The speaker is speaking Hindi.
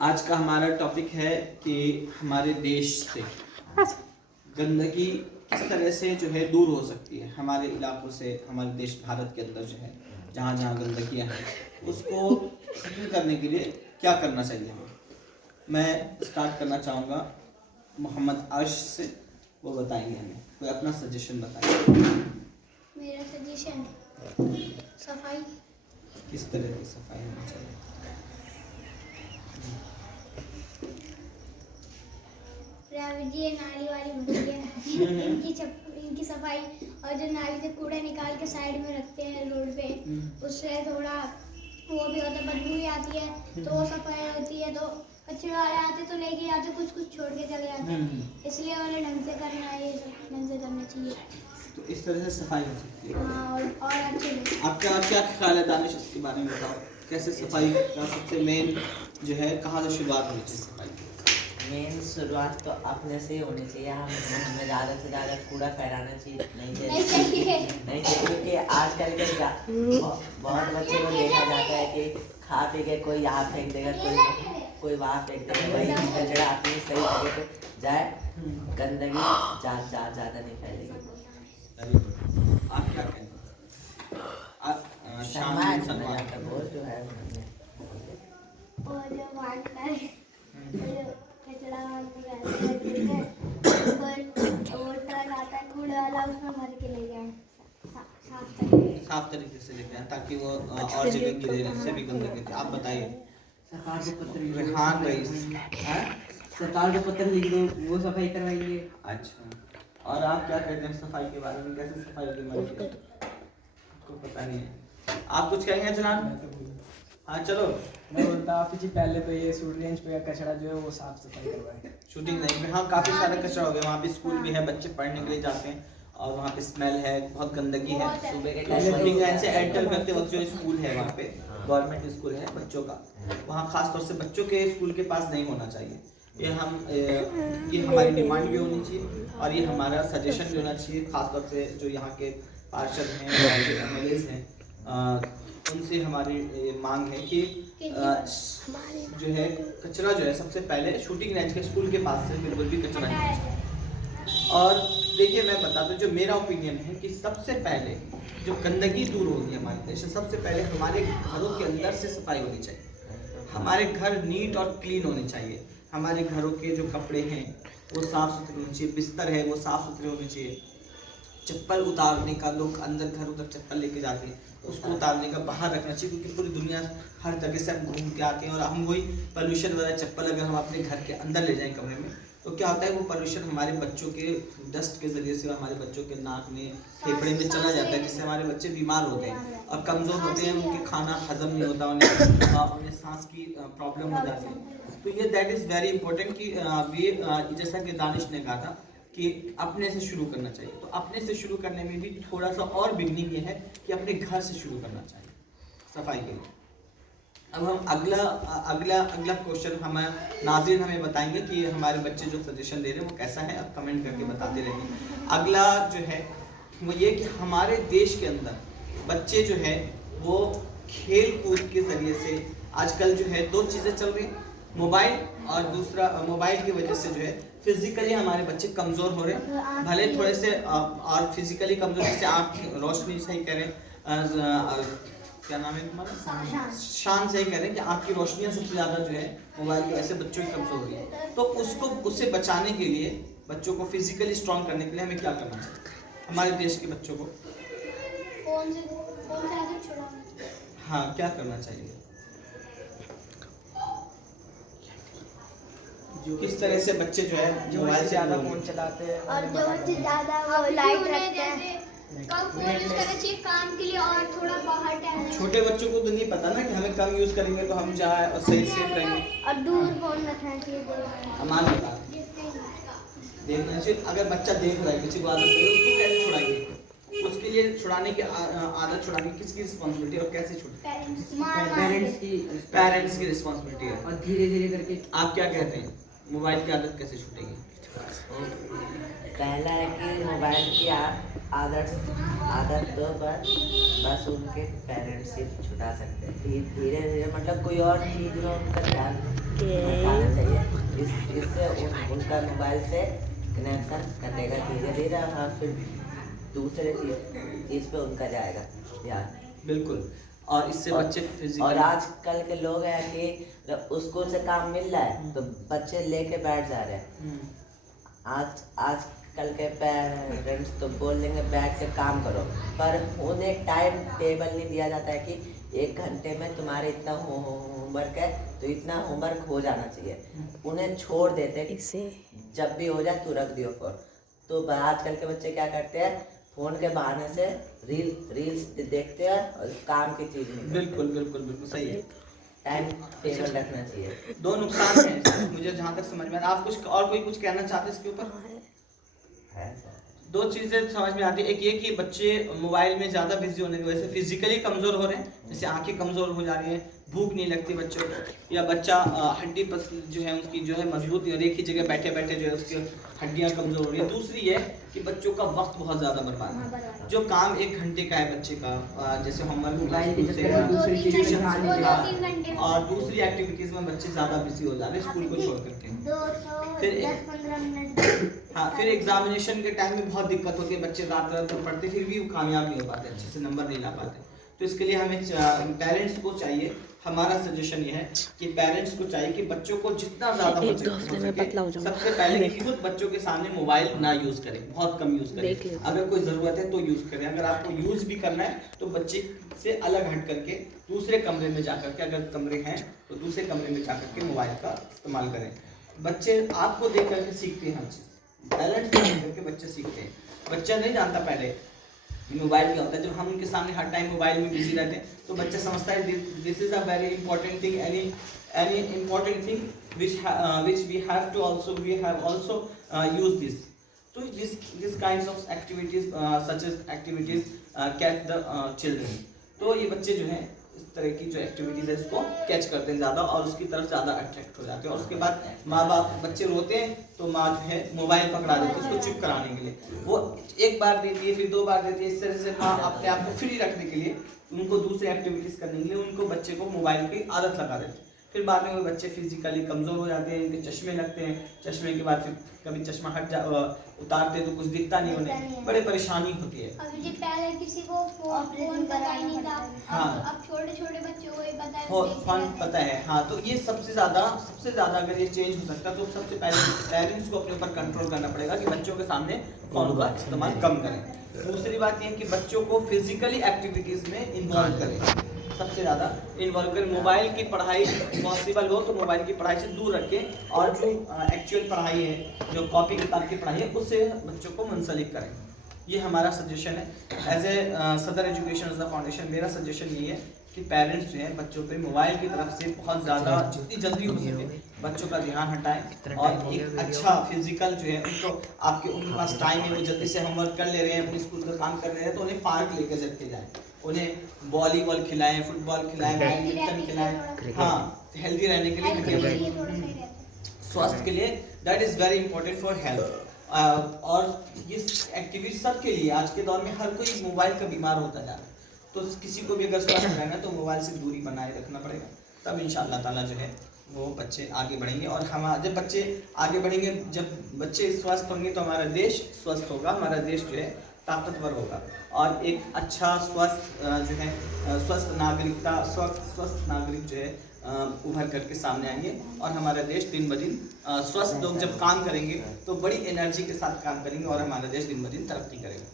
आज का हमारा टॉपिक है कि हमारे देश से गंदगी किस तरह से जो है दूर हो सकती है। हमारे इलाकों से, हमारे देश भारत के अंदर जो है जहाँ जहाँ गंदगियाँ हैं उसको खत्म करने के लिए क्या करना चाहिए हमें। मैं स्टार्ट करना चाहूँगा मोहम्मद अर्श से, वो बताएंगे हमें, कोई अपना सजेशन बताएंगे। मेरा सजेशन सफाई। किस तरह की सफाई होनी चाहिए? ये नाली वाली इनकी सफाई, और जो नाली से कूड़ा निकाल के साइड में रखते हैं रोड पे, उससे थोड़ा वो भी होता है, बदबू भी आती है, तो वो सफाई होती है। तो कचरे वाले आते तो लेके आते, कुछ कुछ छोड़ के चले जाते हैं, इसलिए उन्हें ढंग से करना है, ये सब ढंग से करना चाहिए। तो इस तरह से सफाई हो सकती है। हाँ, और अच्छे से। आपका क्या ख्याल है दानिश, इसके बारे में बताओ, कैसे सफाई का सबसे मेन जो है कहाँ से शुरुआत होनी चाहिए सफाई की? मेन शुरुआत तो अपने से ही होनी चाहिए। हमें ज़्यादा से ज़्यादा कूड़ा फैलाना चाहिए नहीं चाहिए क्योंकि आजकल के बहुत बच्चों को देखा जाता है कि खा पी के कोई यहाँ फेंक देगा, कोई वहाँ फेंक देगा। वही कचरा अपनी सही जगह पे जाए, गंदगी ज़्यादा नहीं फैलेगी। आप क्या कहते हैं? समाज वो जो है और जो वाटर कचरा और ट्रक आता है कूड़े वाला, उसमें भर के ले जाए, साफ तरीके से लेके आए ताकि वो और जगह गिरे, इससे भी गंदगी। आप बताइए। सरकार को पत्र हाँ भाई, सरकार को पत्र लिख दो, वो सफाई करवाएंगे। अच्छा, और आप क्या कहते हैं सफाई के बारे में, कैसे सफाई होगी? आपको पता नहीं है, आप कुछ कहेंगे जनाब? हाँ चलो। मैं बोलता आप जी पहले तो ये शूट रेंज पे कचरा जो है वो साफ सफाई करवाएं। शूटिंग रेंज में हाँ काफ़ी सारा कचरा हो गया, वहाँ पे स्कूल भी है, बच्चे पढ़ने के लिए जाते हैं और वहाँ पे स्मेल है, बहुत गंदगी है। तो शूटिंग रेंज से एंटर करते वक्त जो स्कूल है वहाँ पे गवर्नमेंट स्कूल है बच्चों का, वहाँ खास तौर से बच्चों के स्कूल के पास नहीं होना चाहिए। ये हमारी डिमांड भी होनी चाहिए और ये हमारा सजेशन भी होना चाहिए, खासतौर से जो यहाँ के पार्षद हैं, MLAs हैं, उनसे हमारी ये मांग है कि जो है कचरा जो है सबसे पहले शूटिंग रेंज के स्कूल के पास से बिल्कुल भी कचरा नहीं चाहिए। और देखिए मैं बता दूं, जो मेरा ओपिनियन है कि सबसे पहले जो गंदगी दूर होगी हमारे देश में, सबसे पहले हमारे घरों के अंदर से सफाई होनी चाहिए। हमारे घर नीट और क्लीन होने चाहिए, हमारे घरों के जो कपड़े हैं वो साफ़ सुथरे होने चाहिए, बिस्तर है वो साफ़ सुथरे होने चाहिए। चप्पल उतारने का, लोग अंदर घरों तक चप्पल लेके जाते हैं, उसको उतारने का बाहर रखना चाहिए, क्योंकि पूरी दुनिया हर जगह से हम घूम के आते हैं और हम वही पोल्यूशन वाला चप्पल अगर हम अपने घर के अंदर ले जाएं कमरे में, तो क्या होता है वो पोल्यूशन हमारे बच्चों के डस्ट के ज़रिए से हमारे बच्चों के नाक में, फेफड़े में चला जाता है, जिससे हमारे बच्चे बीमार होते हैं और कमज़ोर होते हैं, उनके खाना हजम नहीं होता, उन्हें सांस की प्रॉब्लम हो जाती है। तो ये दैट इज़ वेरी इंपॉर्टेंट कि जैसा कि दानिश ने कहा था कि अपने से शुरू करना चाहिए। तो अपने से शुरू करने में भी थोड़ा सा और बिगनिंग ये है कि अपने घर से शुरू करना चाहिए सफाई के लिए। अब हम अगला क्वेश्चन नाज़रीन हमें बताएंगे कि हमारे बच्चे जो सजेशन दे रहे हैं वो कैसा है, अब कमेंट करके बताते रहेंगे। अगला जो है वो ये कि हमारे देश के अंदर बच्चे जो है वो खेल कूद के ज़रिए से आजकल जो है दो चीज़ें चल रही, मोबाइल और दूसरा मोबाइल की वजह से जो है फिजिकली हमारे बच्चे कमज़ोर हो रहे हैं, भले थोड़े से और फिजिकली कमज़ोर, जैसे आँख की रोशनी सही करें, क्या नाम है तुम्हारा, शान सही करें कि आँख की रोशनियाँ सबसे ज़्यादा जो है मोबाइल की वजह से बच्चों की कमज़ोर हो रही है। तो उससे बचाने के लिए, बच्चों को फिजिकली स्ट्रॉन्ग करने के लिए हमें क्या करना चाहिए हमारे देश के बच्चों को? फोन से आदत छुड़ाना। हाँ, क्या करना चाहिए? किस तरह से बच्चे जो है मोबाइल से ज़्यादा फोन चलाते हैं और जो बच्चे ज़्यादा वो लाइट रखते हैं, कम फोन यूज करना चाहिए काम के लिए और थोड़ा बाहर टहलना। छोटे बच्चों को तो नहीं पता ना कि हमें कम यूज़ करेंगे तो हम जाए और सही सेफ रहेंगे, और दूर फोन रखना चाहिए। अमान बता देखना चाहिए। अगर बच्चा देख रहा है किसी को आदत है, उसको कैसे छुड़ाएंगे? उसके लिए छुड़ाने की आदत छुड़ाने की किसकी रिस्पॉन्सिबिलिटी और कैसे छुड़ाएं? पेरेंट्स की रिस्पॉन्सिबिलिटी है। और धीरे धीरे करके। आप क्या कहते हैं, मोबाइल की आदत कैसे छूटेगी? पहला है कि मोबाइल की आदत दो, बस उनके पेरेंट्स ही छुटा सकते हैं। धीरे धीरे मतलब कोई और चीज़ में उनका ध्यान हटाना चाहिए। इससे उनका मोबाइल से कनेक्शन कटेगा धीरे धीरे, और फिर दूसरे चीज़ पे उनका जाएगा ध्यान। बिल्कुल। और इससे बच्चे और फिजिकल आजकल के लोग हैं कि स्कूल से काम मिल रहा है तो बच्चे लेके बैठ जा रहे हैं। आजकल के पेरेंट्स तो बोल देंगे बैठ के काम करो, पर उन्हें टाइम टेबल नहीं दिया जाता है कि 1 घंटे में तुम्हारे इतना होमवर्क है तो इतना होमवर्क हो जाना चाहिए। उन्हें छोड़ देते, जब भी हो जाए तू रख दियो फोन। तो आजकल के बच्चे क्या करते हैं, फोन के बहाने से रील्स देखते हैं और काम की चीज नहीं। बिल्कुल सही है। टाइम टेबल रखना चाहिए। 2 नुकसान हैं इसमें, मुझे जहाँ तक समझ में आया। आप कुछ और कोई कुछ कहना चाहते हैं इसके ऊपर? है 2 चीज़ें समझ में आती है। एक ये कि बच्चे मोबाइल में ज़्यादा बिजी होने की वजह से फिजिकली कमज़ोर हो रहे हैं, जैसे आंखें कमज़ोर हो जा रही हैं, भूख नहीं लगती बच्चों को, या बच्चा हड्डी जो है उसकी जो है मजबूत नहीं हो रही, एक ही जगह बैठे बैठे जो है उसकी हड्डियाँ कमज़ोर हो रही है। दूसरी है कि बच्चों का वक्त बहुत ज़्यादा बर्बाद है। जो काम 1 घंटे का है बच्चे का, जैसे होमवर्क और दूसरी एक्टिविटीज़ में बच्चे ज़्यादा बिजी हो जा रहे हैं स्कूल को छोड़ करके। फिर एग्जामिनेशन के टाइम में बहुत दिक्कत होती है, बच्चे रात रात भर पढ़ते फिर भी वो कामयाब नहीं हो पाते, अच्छे से नंबर नहीं ला पाते। तो इसके लिए हमें पेरेंट्स को चाहिए, हमारा सजेशन ये है कि पेरेंट्स को चाहिए कि बच्चों को जितना ज़्यादा हो सके सबसे पहले कि खुद बच्चों के सामने मोबाइल ना यूज़ करें, बहुत कम यूज़ करें। अगर कोई ज़रूरत है तो यूज़ करें, अगर आपको यूज़ भी करना है तो बच्चे से अलग हट करके दूसरे कमरे में जा करके, अगर कमरे हैं तो दूसरे कमरे में जा करके मोबाइल का इस्तेमाल करें। बच्चे आपको देख करके सीखते हैं हर चीज़, पेरेंट्स को देख करके बच्चे सीखते हैं। बच्चा नहीं जानता पहले मोबाइल क्या होता है, जब हम उनके सामने हर टाइम मोबाइल में बिजी रहते हैं तो बच्चा समझता है this is a very important thing, any important thing which we have also used this. So this kinds of activities such as activities catch the children. तो ये बच्चे जो हैं इस तरह की जो एक्टिविटीज है इसको कैच करते हैं ज़्यादा और उसकी तरफ ज़्यादा अट्रैक्ट हो जाते हैं। और उसके बाद माँ बाप, बच्चे रोते हैं तो माँ जो है मोबाइल पकड़ा देती है उसको चुप कराने के लिए। वो 1 बार देती है, फिर 2 बार देती है, इस तरह से माँ अपने आप को फ्री रखने के लिए, उनको दूसरी एक्टिविटीज़ करने के लिए उनको बच्चे को मोबाइल की आदत लगा देती है। फिर बाद में वो बच्चे फिजिकली कमज़ोर हो जाते हैं, इनके चश्मे लगते हैं, चश्मे के बाद फिर कभी चश्मा उतारते तो कुछ दिखता नहीं, उन्हें बड़े परेशानी होती है। अभी पहले किसी को फोन पता ही नहीं था, हाँ, अब छोटे छोटे बच्चों को ही पता है, फोन पता है। हाँ, तो ये सबसे ज़्यादा अगर ये चेंज हो सकता है तो सबसे पहले पेरेंट्स को अपने ऊपर कंट्रोल करना पड़ेगा कि बच्चों के सामने फोन का इस्तेमाल कम करें। दूसरी बात ये है कि बच्चों को फिजिकली एक्टिविटीज़ में इन्वॉल्व करें, सबसे ज़्यादा इन्वॉल्व करें। मोबाइल की पढ़ाई पॉसिबल हो तो मोबाइल की पढ़ाई से दूर रखें और जो एक्चुअल पढ़ाई है, जो कॉपी किताब की पढ़ाई है, उससे बच्चों को मुंसलिक करें। ये हमारा सजेशन है। एज ए सदर एजुकेशन फाउंडेशन मेरा सजेशन ये है कि पेरेंट्स जो हैं बच्चों पे मोबाइल की तरफ से बहुत ज़्यादा जितनी जल्दी हो सके बच्चों का ध्यान हटाएं और एक अच्छा फिजिकल जो है उनके पास टाइम है, वो जल्दी से होमवर्क कर ले रहे हैं, अपने स्कूल का काम कर रहे हैं, तो उन्हें पार्क लेकर चलते जाएं, उन्हें वॉलीबॉल खिलाएं, फुटबॉल खिलाएं, बैडमिंटन खिलाएं। हाँ, हेल्दी रहने के लिए, स्वास्थ्य के लिए, that is very important for health. और ये एक्टिविटी सबके लिए, आज के दौर में हर कोई मोबाइल का बीमार होता जा रहा है, तो किसी को भी अगर स्वस्थ रहना है तो मोबाइल से दूरी बनाए रखना पड़ेगा, तब इंशाअल्लाह ताला जो है वो बच्चे आगे बढ़ेंगे। और हम जब बच्चे आगे बढ़ेंगे, जब बच्चे स्वस्थ होंगे तो हमारा देश स्वस्थ होगा, हमारा देश जो है ताकतवर होगा और एक अच्छा स्वस्थ जो है स्वस्थ नागरिक जो है उभर करके सामने आएंगे और हमारा देश दिन ब दिन स्वस्थ लोग जब काम करेंगे तो बड़ी एनर्जी के साथ काम करेंगे और हमारा देश दिन ब दिन तरक्की करेगा।